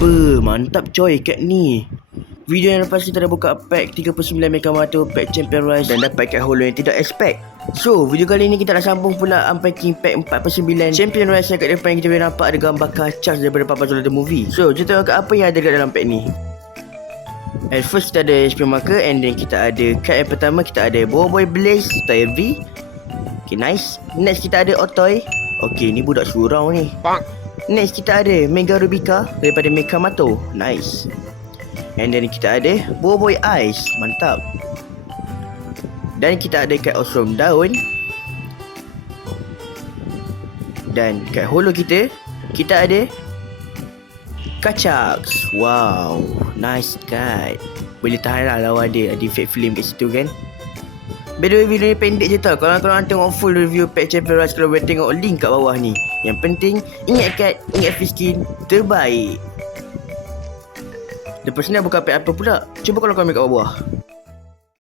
Mantap coy kat ni. Video yang lepas kita dah buka pack 39 Mekamato, pack Champion Rise dan dapat kat holo yang tidak expect. So, video kali ni kita dah sambung pula unpacking pack 49 Champion Rise yang kat depan kita boleh nampak ada gambar kacau daripada Papa Zul The Movie. So, kita tengok apa yang ada kat dalam pack ni. And first kita ada HP marker, and then kita ada card yang pertama, kita ada Boy Blaze Style V. Okay, nice. Next kita ada Otoy. Okay, ni budak surau ni. Next kita ada Mega Rubica daripada Mekamato. Nice. And then kita ada Boy Ice. Mantap. Dan kita ada kat Awesome Daun. Dan kat holo kita ada Kachax. Wow, nice card. Boleh tahan lah lawan dia. Ada fake flame kat situ kan. By the way, video ni pendek je tau. Kalau korang tengok full review pack Champion Rise, kalau boleh tengok link kat bawah ni. Yang penting, ingat card, ingat free skin terbaik. Lepas ni nak buka pack apa pula? Cuba kalau kau ambil kat bawah.